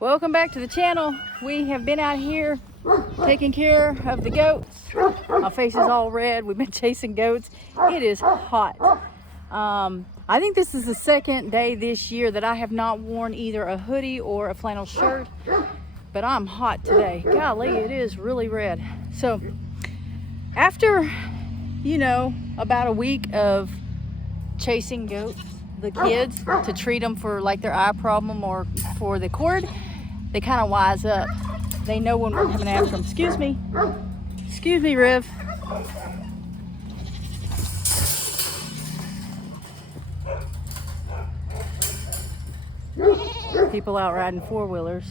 Welcome back to the channel. We have been out here taking care of the goats. My face is all red. We've been chasing goats. It is hot. I think this is the second day this year that I have not worn either a hoodie or a flannel shirt, but I'm hot today. Golly, it is really red. So after, about a week of chasing goats, the kids, to treat them for like their eye problem or for the cord, they kind of wise up. They know when we're coming after them. Excuse me, Riv. People out riding four-wheelers.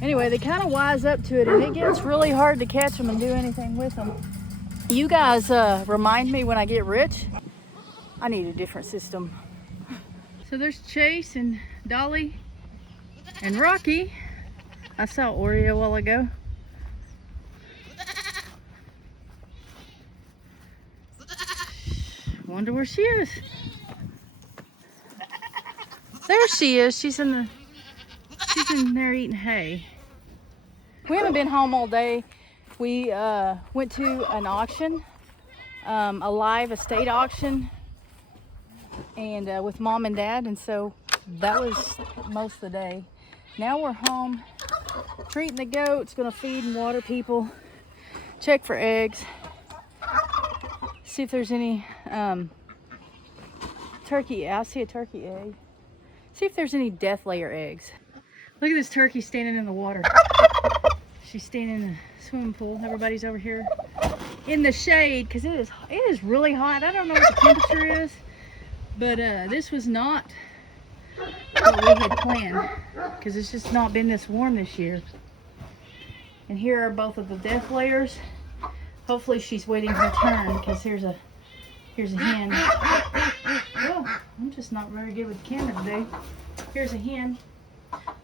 Anyway, they kind of wise up to it, and it gets really hard to catch them and do anything with them. You guys remind me when I get rich, I need a different system. So there's Chase and Dolly and Rocky. I saw Oreo a while ago. Wonder where she is. There she is. She's in there eating hay. We haven't been home all day. We went to an auction, a live estate auction, and with Mom and Dad, and so that was most of the day. Now we're home, treating the goats, gonna feed and water people, check for eggs, see if there's any turkey. I see a turkey egg. See if there's any death layer eggs. Look at this turkey standing in the water. She's standing in the swimming pool. Everybody's over here in the shade because it is really hot. I don't know what the temperature is, but this was not what we had planned because it's just not been this warm this year. And here are both of the death layers. Hopefully she's waiting her turn because here's a hen. Oh, I'm just not very good with the camera today. Here's a hen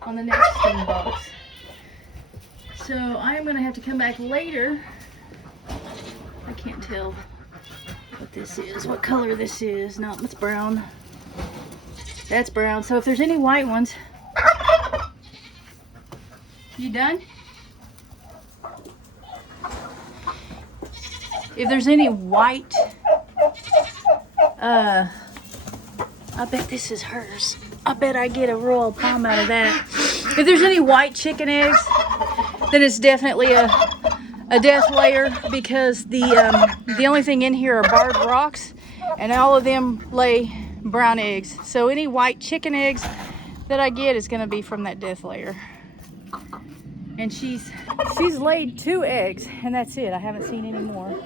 on the next steam box. So I am going to have to come back later. I can't tell what this is, what color this is. No, it's brown. That's brown. So if there's any white ones. You done? If there's any white, I bet this is hers. I bet I get a royal palm out of that. If there's any white chicken eggs, then it's definitely a death layer because the only thing in here are barred rocks, and all of them lay brown eggs. So any white chicken eggs that I get is going to be from that death layer. And she's laid 2 eggs, and that's it. I haven't seen any more.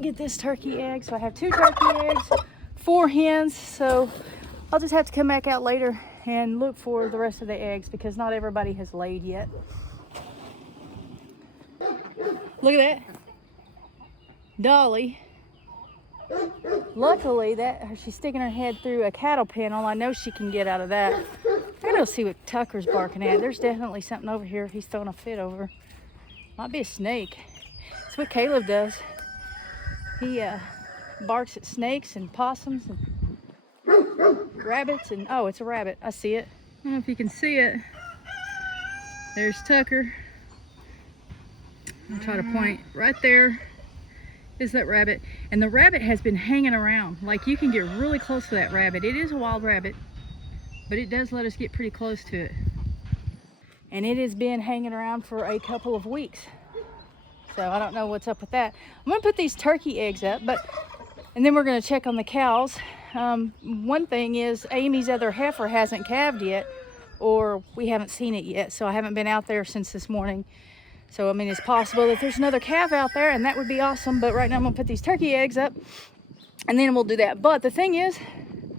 Get this turkey egg. So I have 2 turkey eggs, 4 hens. So I'll just have to come back out later and look for the rest of the eggs because not everybody has laid yet. Look at that. Dolly. Luckily, she's sticking her head through a cattle panel. I know she can get out of that. I gotta go see what Tucker's barking at. There's definitely something over here he's throwing a fit over. Might be a snake. That's what Caleb does. He barks at snakes and possums and rabbits, and oh, it's a rabbit. I see it. I don't know if you can see it. There's Tucker. I'll try to point. Right there is that rabbit, and the rabbit has been hanging around. Like, you can get really close to that rabbit. It is a wild rabbit, but it does let us get pretty close to it, and it has been hanging around for a couple of weeks. So I don't know what's up with that. I'm gonna put these turkey eggs up, and then we're gonna check on the cows. One thing is Amy's other heifer hasn't calved yet, or we haven't seen it yet, so I haven't been out there since this morning. So I mean, it's possible that there's another calf out there, and that would be awesome. But right now I'm gonna put these turkey eggs up, and then we'll do that. But the thing is,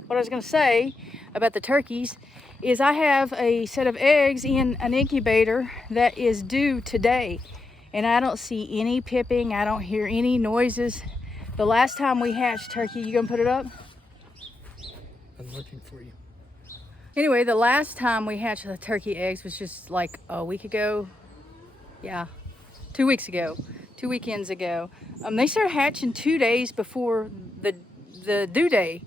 what I was gonna say about the turkeys is I have a set of eggs in an incubator that is due today, and I don't see any pipping. I don't hear any noises. The last time we hatched turkey, you gonna put it up? I'm looking for you. Anyway, the last time we hatched the turkey eggs was just like a week ago. Yeah, 2 weeks ago, 2 weekends ago. They started hatching 2 days before the due day.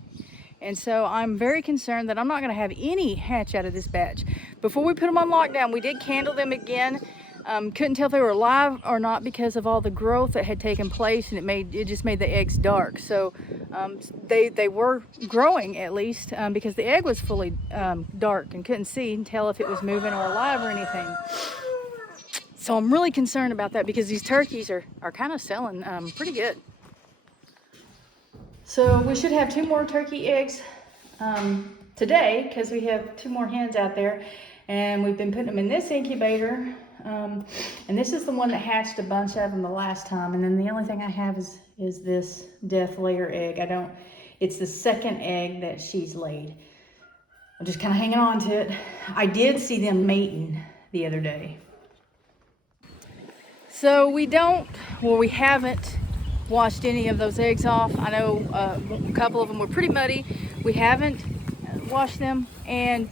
And so I'm very concerned that I'm not going to have any hatch out of this batch. Before we put them on lockdown, we did candle them again. Couldn't tell if they were alive or not because of all the growth that had taken place, and it just made the eggs dark. So they were growing, at least, because the egg was fully dark and couldn't see and tell if it was moving or alive or anything. So I'm really concerned about that because these turkeys are kind of selling pretty good. So we should have 2 more turkey eggs today because we have 2 more hens out there, and we've been putting them in this incubator. And this is the one that hatched a bunch of them the last time. And then the only thing I have is this death layer egg. It's the second egg that she's laid. I'm just kind of hanging on to it. I did see them mating the other day. So we haven't washed any of those eggs off. I know a couple of them were pretty muddy. We haven't washed them, and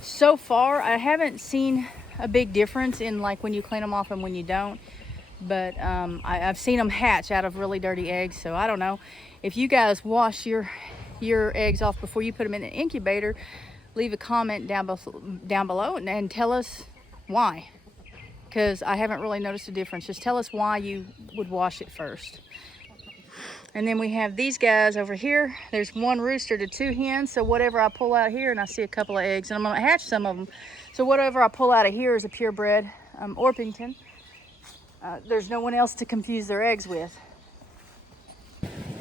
so far I haven't seen a big difference in like when you clean them off and when you don't. But I've seen them hatch out of really dirty eggs. So I don't know if you guys wash your eggs off before you put them in an incubator. Leave a comment down below and tell us why, because I haven't really noticed a difference. Just tell us why you would wash it first. And then we have these guys over here. There's 1 rooster to 2 hens. So whatever I pull out here, and I see a couple of eggs, and I'm gonna hatch some of them. So whatever I pull out of here is a purebred Orpington. There's no one else to confuse their eggs with.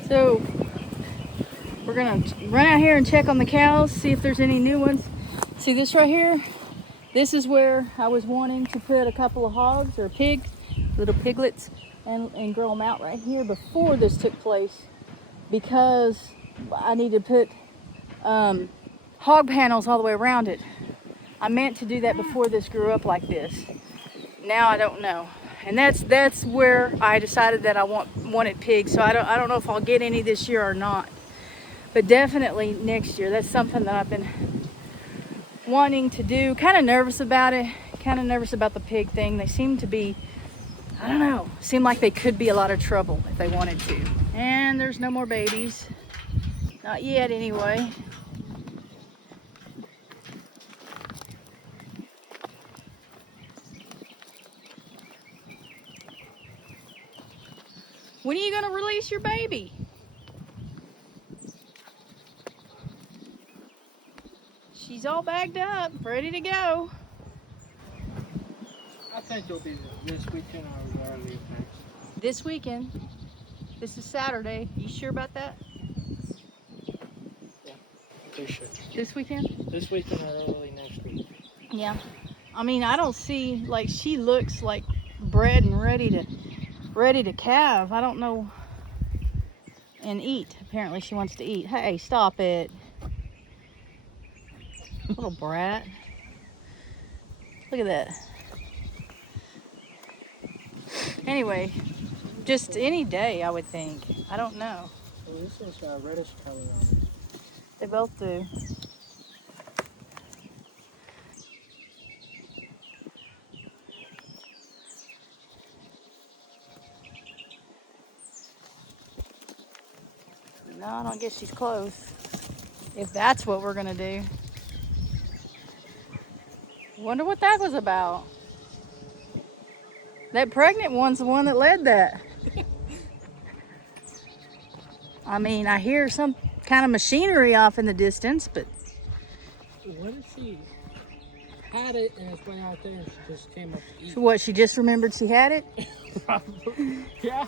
So we're gonna run out here and check on the cows, see if there's any new ones. See this right here? This is where I was wanting to put a couple of hogs or pigs, little piglets, and grow them out right here before this took place, because I need to put hog panels all the way around it. I meant to do that before this grew up like this. Now I don't know. And that's where I decided that I wanted pigs. So I don't know if I'll get any this year or not. But definitely next year. That's something that I've been wanting to do. Kind of nervous about it. Kind of nervous about the pig thing. They seem to be, I don't know, seem like they could be a lot of trouble if they wanted to. And there's no more babies. Not yet anyway. When are you going to release your baby? She's all bagged up, ready to go. I think it'll be this weekend or early next. This weekend. This is Saturday. You sure about that? Yeah, pretty sure. This weekend? This weekend or early next week. Yeah. I mean, I don't see, like, she looks like bred and ready to calve. I don't know. And eat. Apparently she wants to eat. Hey, stop it. Little brat. Look at that. Anyway, just any day, I would think. I don't know. Well, this is reddish color on it. They both do. No, I don't guess she's close. If that's what we're gonna do. Wonder what that was about. That pregnant one's the one that led that. I mean, I hear some kind of machinery off in the distance, but... What if she had it and it's way out there and she just came up to eat? So what, she just remembered she had it? Probably. Yeah.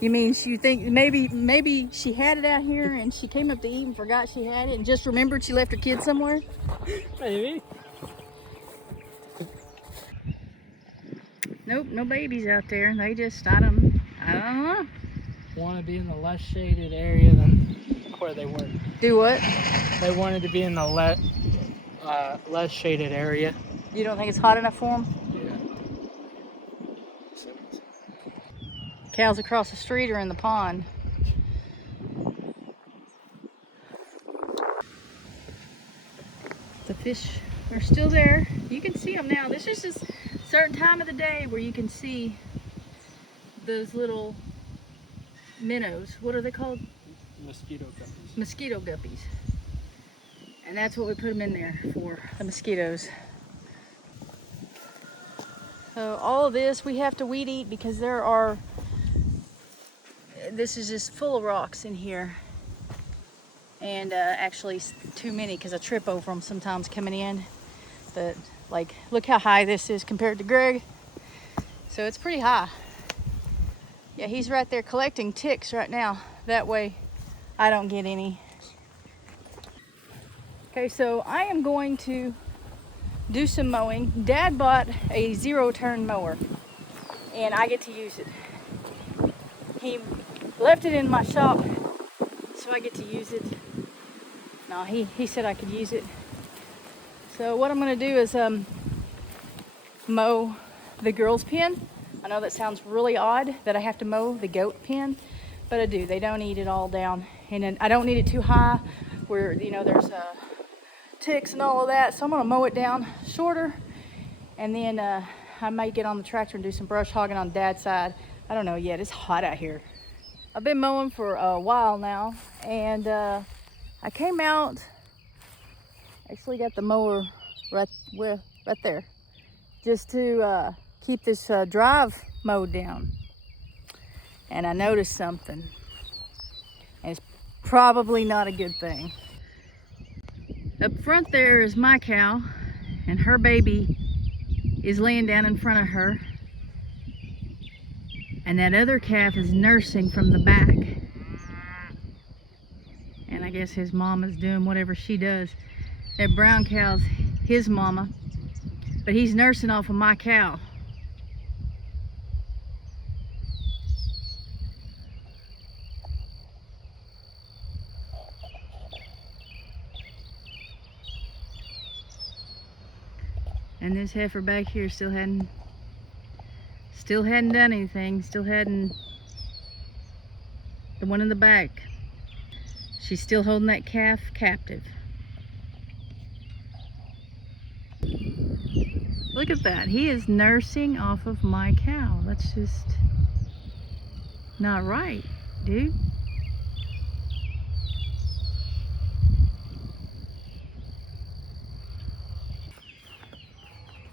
You mean you think maybe she had it out here and she came up to eat and forgot she had it and just remembered she left her kid somewhere? Maybe. Nope, no babies out there. They just, I don't know. Want to be in the less shaded area than where they were. Do what? They wanted to be in the less shaded area. You don't think it's hot enough for them? Yeah. Cows across the street are in the pond. The fish are still there. You can see them now. This is just a certain time of the day where you can see those little minnows. What are they called? mosquito guppies. Mosquito guppies. And that's what we put them in there for, the mosquitoes. So all of this we have to weed eat because this is just full of rocks in here. And actually too many because I trip over them sometimes coming in. But like, look how high this is compared to Greg. So it's pretty high. Yeah, he's right there collecting ticks right now. That way I don't get any. Okay, so I am going to do some mowing. Dad bought a 0-turn mower and I get to use it. He left it in my shop so I get to use it. No, he said I could use it. So what I'm gonna do is mow the girls' pen. I know that sounds really odd that I have to mow the goat pen, but I do. They don't eat it all down. And then I don't need it too high where, you know, there's ticks and all of that. So I'm gonna mow it down shorter, and then I might get on the tractor and do some brush hogging on Dad's side. I don't know yet. It's hot out here. I've been mowing for a while now, and I came out, actually got the mower right there, just to keep this drive mowed down. And I noticed something, and it's probably not a good thing. Up front there is my cow, and her baby is laying down in front of her. And that other calf is nursing from the back. And I guess his mama's doing whatever she does. That brown cow's his mama, but he's nursing off of my cow. And this heifer back here still hadn't done anything. Still hadn't. The one in the back, she's still holding that calf captive. Look at that. He is nursing off of my cow. That's just not right, dude.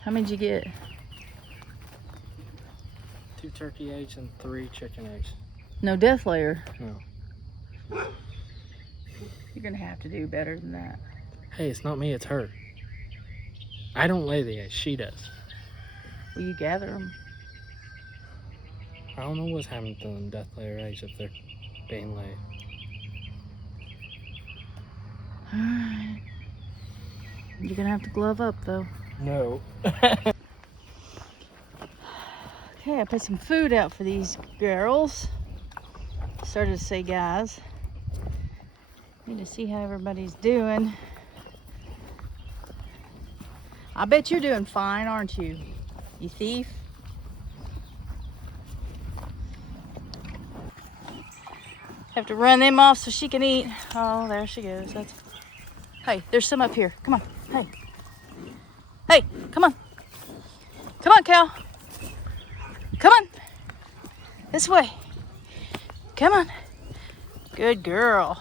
How many did you get? 2 turkey eggs and 3 chicken eggs. No death layer. No. You're gonna have to do better than that. Hey, it's not me, it's her. I don't lay the eggs, she does. Will you gather them? I don't know what's happening to them death layer eggs if they're being laid. Alright. You're gonna have to glove up though. No. Okay, I put some food out for these girls. Started to say guys. Need to see how everybody's doing. I bet you're doing fine, aren't you? You thief. Have to run them off so she can eat. Oh, there she goes. Hey, there's some up here. Come on. Hey. Hey, come on. Come on, cow. Come on. This way. Come on. Good girl.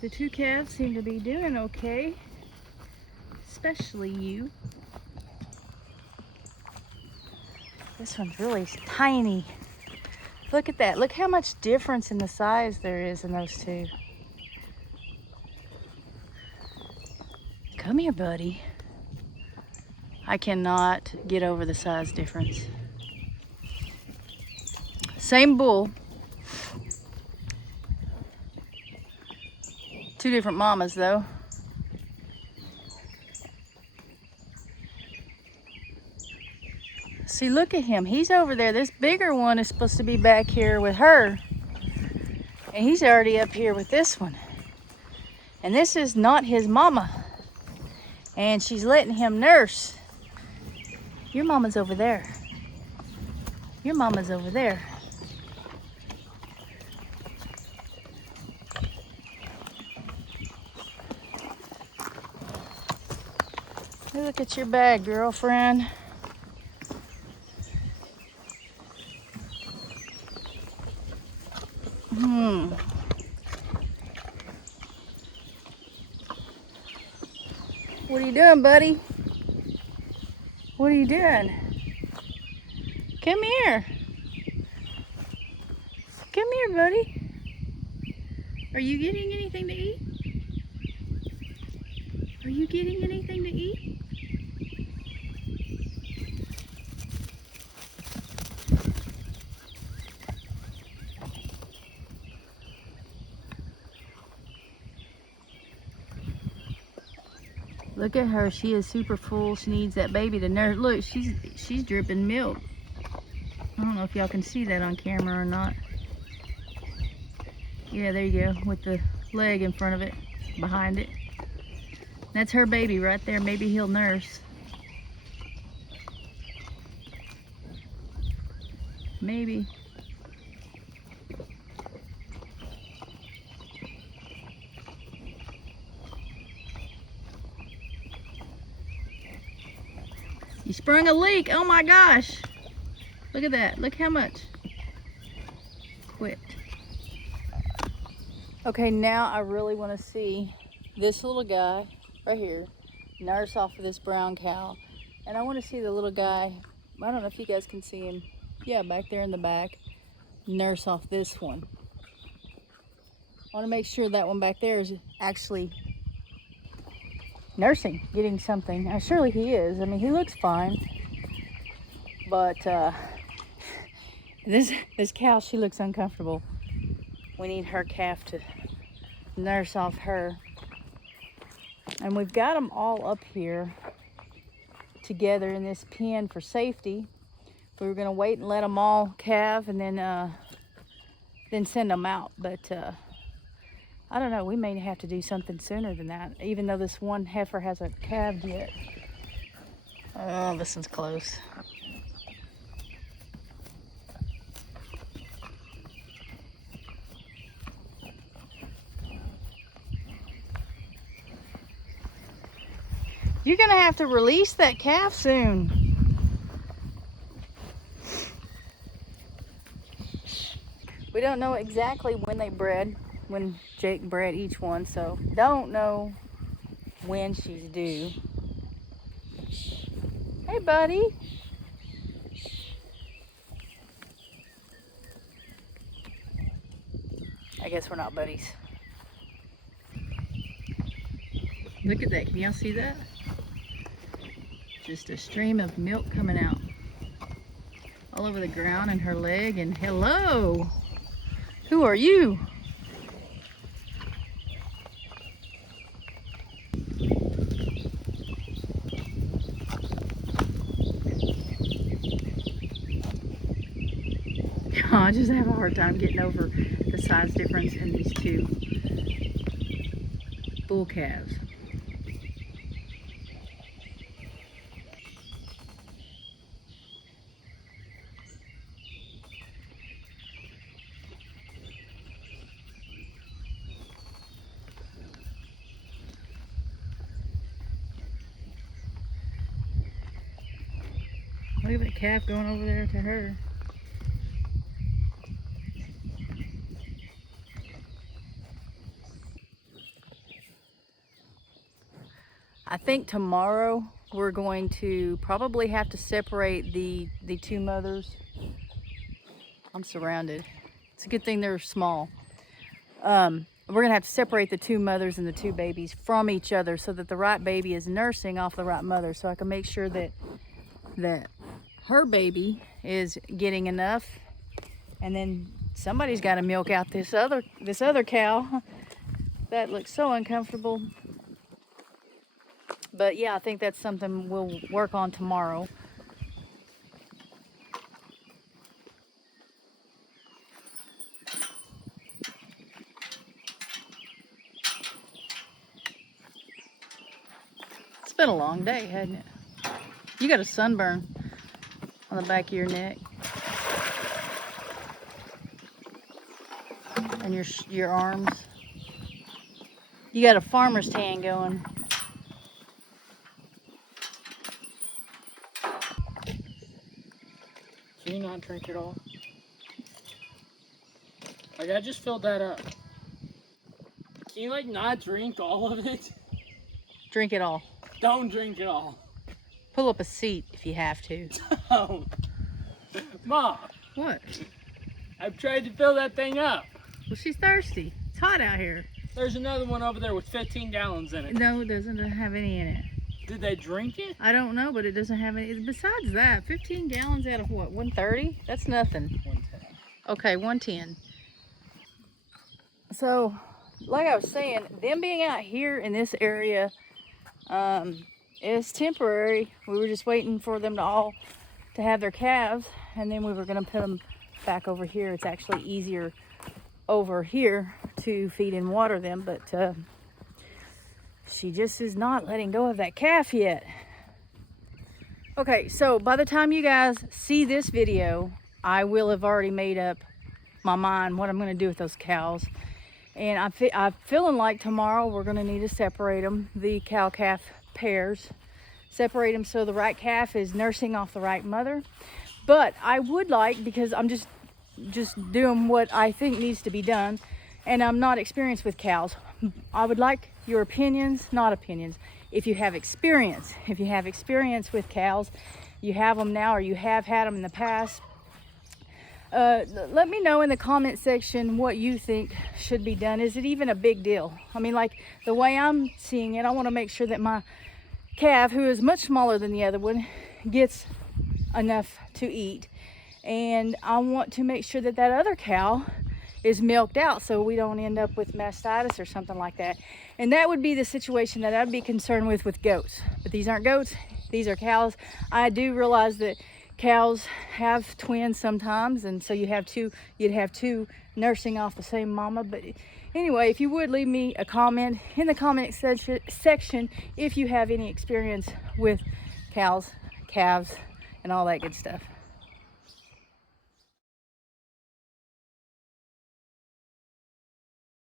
The 2 calves seem to be doing okay, especially you. This one's really tiny. Look at that. Look how much difference in the size there is in those 2. Come here, buddy. I cannot get over the size difference. Same bull. 2 different mamas though. See, look at him. He's over there. This bigger one is supposed to be back here with her. And he's already up here with this one. And this is not his mama. And she's letting him nurse. Your mama's over there. Your mama's over there. Look at your bag, girlfriend. Hmm. What are you doing, buddy? What are you doing? Come here. Come here, buddy. Are you getting anything to eat? Are you getting anything to eat? Look at her. She is super full. She needs that baby to nurse. Look, she's dripping milk. I don't know if y'all can see that on camera or not. Yeah, there you go, with the leg in front of it, behind it. That's her baby right there. Maybe he'll nurse. Maybe. You sprung a leak. Oh my gosh. Look at that. Look how much. Quit. Okay, now I really want to see this little guy right here nurse off of this brown cow. And I want to see the little guy, I don't know if you guys can see him. Yeah, back there in the back, nurse off this one. I want to make sure that one back there is actually nursing, getting something. Surely he is. I mean, he looks fine. But this cow, she looks uncomfortable. We need her calf to nurse off her. And we've got them all up here together in this pen for safety. We were going to wait and let them all calve and then send them out. But I don't know, we may have to do something sooner than that, even though this one heifer hasn't calved yet. Oh, this one's close. You're gonna have to release that calf soon. We don't know exactly when they bred, when Jake bred each one, so don't know when she's due. Hey, buddy. I guess we're not buddies. Look at that. Can y'all see that? Just a stream of milk coming out all over the ground and her leg. And hello, who are you? I just have a hard time getting over the size difference in these two bull calves. Look at that calf going over there to her. I think tomorrow we're going to probably have to separate the two mothers. I'm surrounded. It's a good thing they're small. We're gonna have to separate the two mothers and the two babies from each other so that the right baby is nursing off the right mother, so I can make sure that her baby is getting enough, and then somebody's got to milk out this other cow. That looks so uncomfortable. But yeah, I think that's something we'll work on tomorrow. It's been a long day, hasn't it? You got a sunburn on the back of your neck and your arms. You got a farmer's tan going. Do you not drink at all? Like, I just filled that up. Can you, like, not drink all of it? Drink it all. Don't drink it all. Pull up a seat if you have to. Don't. Mom, What? I've tried to fill that thing up. Well, she's thirsty. It's hot out here. There's another one over there with 15 gallons in it. No, it doesn't have any in it. Did they drink it? I don't know, but it doesn't have any. Besides that, 15 gallons out of what, 130? That's nothing. 110. Okay, 110. So, like I was saying, them being out here in this area is temporary. We were just waiting for them to have their calves, and then we were going to put them back over here. It's actually easier over here to feed and water them, but she just is not letting go of that calf yet. Okay, so by the time you guys see this video, I will have already made up my mind what I'm going to do with those cows. And I'm feeling like tomorrow we're going to need to separate them, the cow-calf pairs. Separate them so the right calf is nursing off the right mother. But I would like, because I'm just doing what I think needs to be done, and I'm not experienced with cows, I would like your opinions, not opinions. If you have experience with cows, you have them now or you have had them in the past, let me know in the comment section what you think should be done. Is it even a big deal? I mean, like the way I'm seeing it, I want to make sure that my calf, who is much smaller than the other one, gets enough to eat. And I want to make sure that that other cow is milked out so we don't end up with mastitis or something like that. And that would be the situation that I'd be concerned with goats. But these aren't goats, these are cows. I do realize that cows have twins sometimes, and so you'd have two nursing off the same mama. But anyway, if you would leave me a comment in the comment section if you have any experience with cows, calves, and all that good stuff.